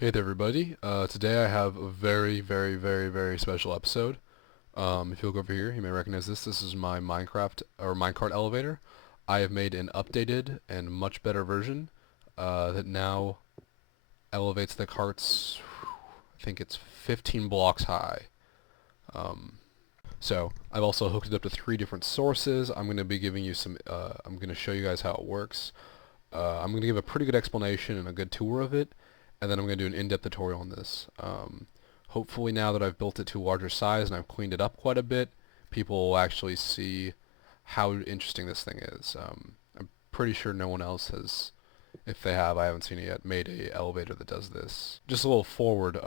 Hey there everybody, today I have a very special episode. If you look over here, you may recognize this. This is my Minecraft, or Minecart elevator. I have made an updated and much better version, that now elevates the carts, I think it's 15 blocks high. Um, so, I've also hooked it up to 3 different sources. I'm going to be giving you some, I'm going to show you guys how it works. I'm going to give a pretty good explanation and a good tour of it, and then I'm going to do an in-depth tutorial on this. Hopefully now that I've built it to a larger size and I've cleaned it up quite a bit, people will actually see how interesting this thing is. I'm pretty sure no one else has, if they have, I haven't seen it yet, made a elevator that does this. Just a little forward,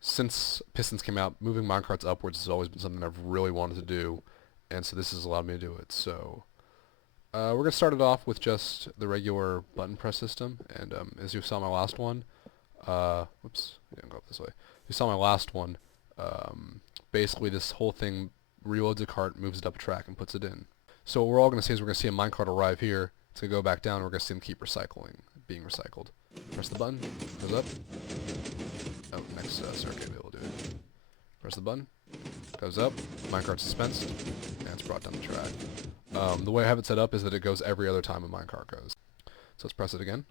since Pistons came out, moving minecarts upwards has always been something I've really wanted to do, and so this has allowed me to do it. So we're going to start it off with just the regular button press system, and as you saw my last one, whoops, I didn't go up this way. You saw my last one, basically this whole thing reloads a cart, moves it up a track, and puts it in. So what we're all going to see is we're going to see a minecart arrive here, it's going to go back down, and we're going to see them keep recycling, being recycled. Press the button, goes up. Oh, next circuit will do it. Press the button, goes up, minecart's dispensed, and it's brought down the track. The way I have it set up is that it goes every other time a minecart goes. So let's press it again.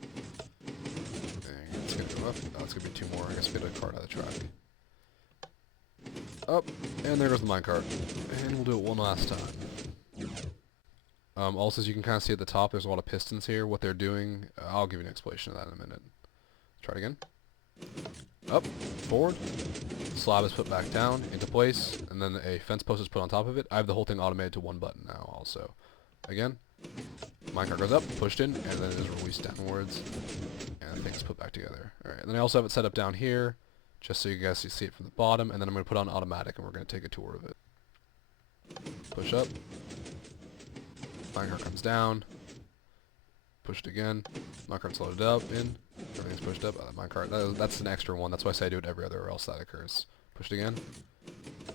And it's going to go up. Oh, it's going to be 2 more. I guess we get a cart out of the track. Up, and there goes the minecart. And we'll do it one last time. Also, as you can kind of see at the top, there's a lot of pistons here. What they're doing, I'll give you an explanation of that in a minute. Try it again. Up, forward. Slab is put back down into place, and then a fence post is put on top of it. I have the whole thing automated to 1 button now also. Again, minecart goes up, pushed in, and then it is released downwards, and the thing's put back together. Alright, and then I also have it set up down here, just so you guys can see it from the bottom, and then I'm going to put on automatic, and we're going to take a tour of it. Push up. Minecart comes down. Push it again. Minecart's loaded up, in. Everything's pushed up. Minecart, that's an extra one. That's why I say I do it every other, or else that occurs. Push it again.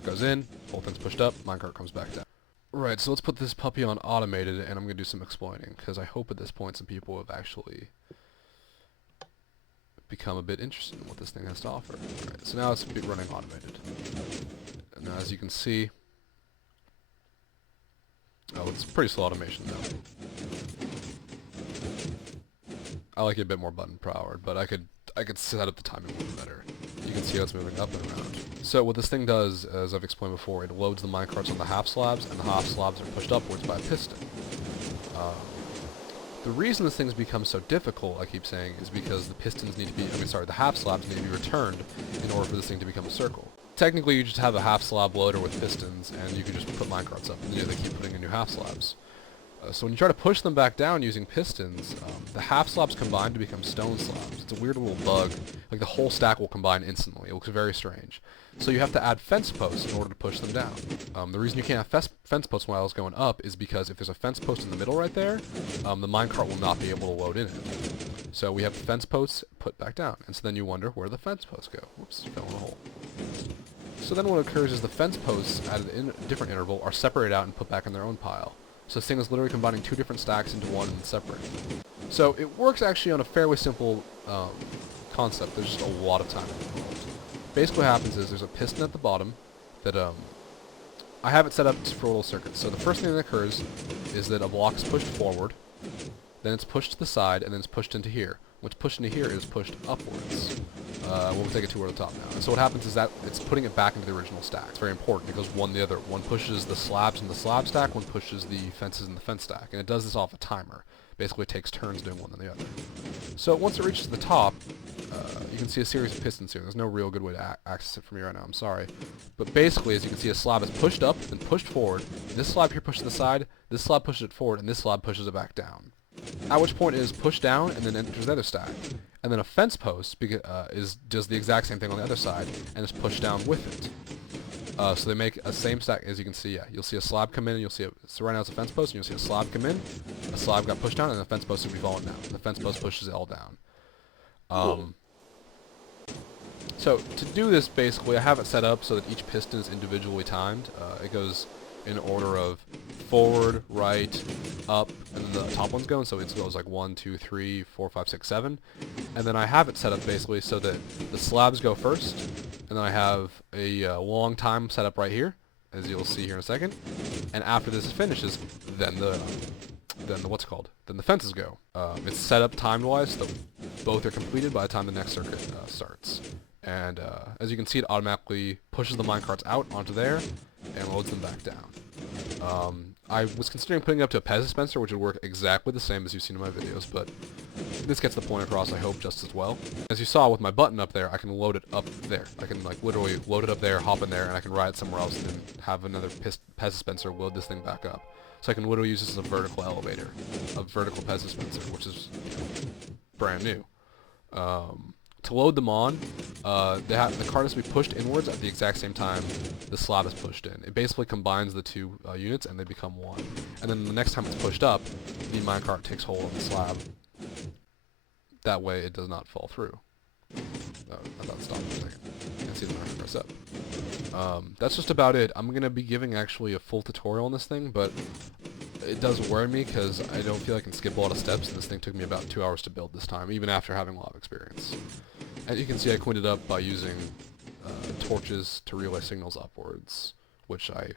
Goes in. Whole thing's pushed up. Minecart comes back down. Right, so let's put this puppy on automated, and I'm going to do some explaining, because I hope at this point some people have actually become a bit interested in what this thing has to offer. Alright, so now it's running automated. And now as you can see, oh, it's pretty slow automation though. I like it a bit more button powered, but I could set up the timing a little better. You can see how it's moving up and around. So what this thing does, as I've explained before, it loads the minecarts on the half slabs, and the half slabs are pushed upwards by a piston. The reason this thing's become so difficult, I keep saying, is because the pistons need to be, the half slabs need to be returned in order for this thing to become a circle. Technically, you just have a half slab loader with pistons, and you can just put minecarts up, and they keep putting in new half slabs. So when you try to push them back down using pistons, the half slabs combine to become stone slabs. It's a weird little bug. Like the whole stack will combine instantly. It looks very strange. So you have to add fence posts in order to push them down. The reason you can't have fence posts while it's going up is because if there's a fence post in the middle right there, the minecart will not be able to load in it. So we have the fence posts put back down. And so then you wonder where the fence posts go. Whoops, fell in a hole. So then what occurs is the fence posts at a different interval are separated out and put back in their own pile. So this thing is literally combining 2 different stacks into one and separating. So it works actually on a fairly simple concept. There's just a lot of time involved. Basically what happens is there's a piston at the bottom that I have it set up for a little circuit. So the first thing that occurs is that a block is pushed forward, then it's pushed to the side, and then it's pushed into here. What's pushed into here is pushed upwards. We'll take it to the top now. And so what happens is that it's putting it back into the original stack. It's very important. It goes one the other. One pushes the slabs in the slab stack, one pushes the fences in the fence stack. And it does this off a timer. Basically it takes turns doing one than the other. So once it reaches the top, you can see a series of pistons here. There's no real good way to access it from here right now, I'm sorry. But basically, as you can see, a slab is pushed up, then pushed forward. This slab here pushes to the side, this slab pushes it forward, and this slab pushes it back down. At which point it is pushed down and then enters the other stack. And then a fence post does the exact same thing on the other side and is pushed down with it. So they make a same stack, as you can see, yeah. You'll see a slab come in and you'll see so right now it's a fence post and you'll see a slab come in, a slab got pushed down and the fence post will be falling down. The fence post pushes it all down. So to do this basically I have it set up so that each piston is individually timed. It goes in order of forward, right, up, and then the top one's going, so it goes like 1, 2, 3, 4, 5, 6, 7. And then I have it set up basically so that the slabs go first, and then I have a long time set up right here, as you'll see here in a second. And after this finishes, then the what's it called? Then the fences go. It's set up time-wise, so both are completed by the time the next circuit starts. And as you can see, it automatically pushes the minecarts out onto there and loads them back down. I was considering putting it up to a Pez dispenser, which would work exactly the same as you've seen in my videos, but this gets the point across, I hope, just as well. As you saw with my button up there, I can load it up there. I can like literally load it up there, hop in there, and I can ride it somewhere else and then have another Pez dispenser load this thing back up. So I can literally use this as a vertical elevator, a vertical Pez dispenser, which is, you know, brand new. To load them on, the cart has to be pushed inwards at the exact same time the slab is pushed in. It basically combines the two units and they become one. And then the next time it's pushed up, the minecart takes hold of the slab. That way it does not fall through. Oh, I thought it stopped for a second. You can see the minecart press up. That's just about it. I'm going to be giving actually a full tutorial on this thing, but it does worry me because I don't feel I can skip a lot of steps, and this thing took me about 2 hours to build this time, even after having a lot of experience. As you can see, I cleaned it up by using torches to relay signals upwards, which I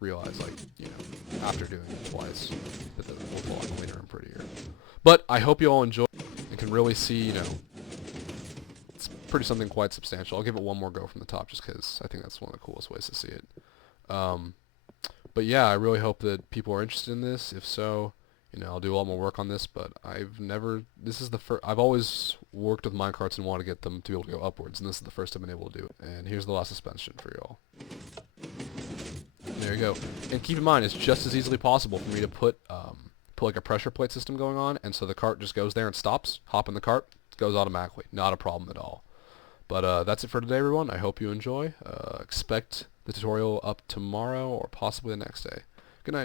realized, like, you know, after doing it twice, that it will look a lot cleaner and prettier. But I hope you all enjoy and can really see, you know, it's pretty something quite substantial. I'll give it one more go from the top just because I think that's one of the coolest ways to see it. But yeah, I really hope that people are interested in this. If so, you know, I'll do a lot more work on this, but I've always worked with minecarts and want to get them to be able to go upwards, and this is the first I've been able to do it. And here's the last suspension for y'all. There you go. And keep in mind, it's just as easily possible for me to put like a pressure plate system going on, and so the cart just goes there and stops, hop in the cart, it goes automatically. Not a problem at all. But that's it for today, everyone. I hope you enjoy. Expect the tutorial up tomorrow or possibly the next day.